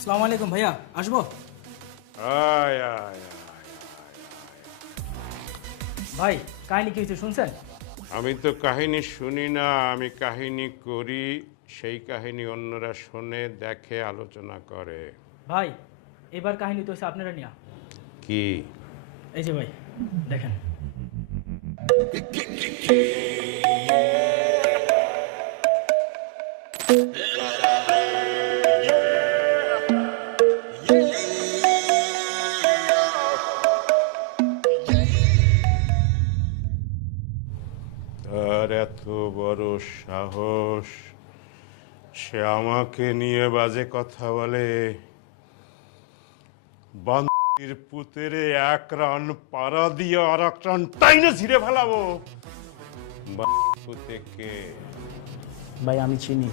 আসসালামু আলাইকুম ভাইয়া, আসবো? আয় আয় আয়। ভাই, কাহিনী কি হয়েছে শুনছেন? আমি তো কাহিনী শুনি না, আমি কাহিনী করি। সেই কাহিনী অন্যরা শোনে, দেখে, আলোচনা করে। ভাই, এবার কাহিনী তো হচ্ছে আপনারা নিয়া। কি? এই যে ভাই, দেখেন। তার এত বড় সাহস, সে আমাকে নিয়ে বাজে কথা বলে। বান্দির পুতেরে এক রান পাড়া দিয়ে আর এক রান টাইনে ছিঁড়ে ফেলাবো। পুতে কে? ভাই, আমি চিনি।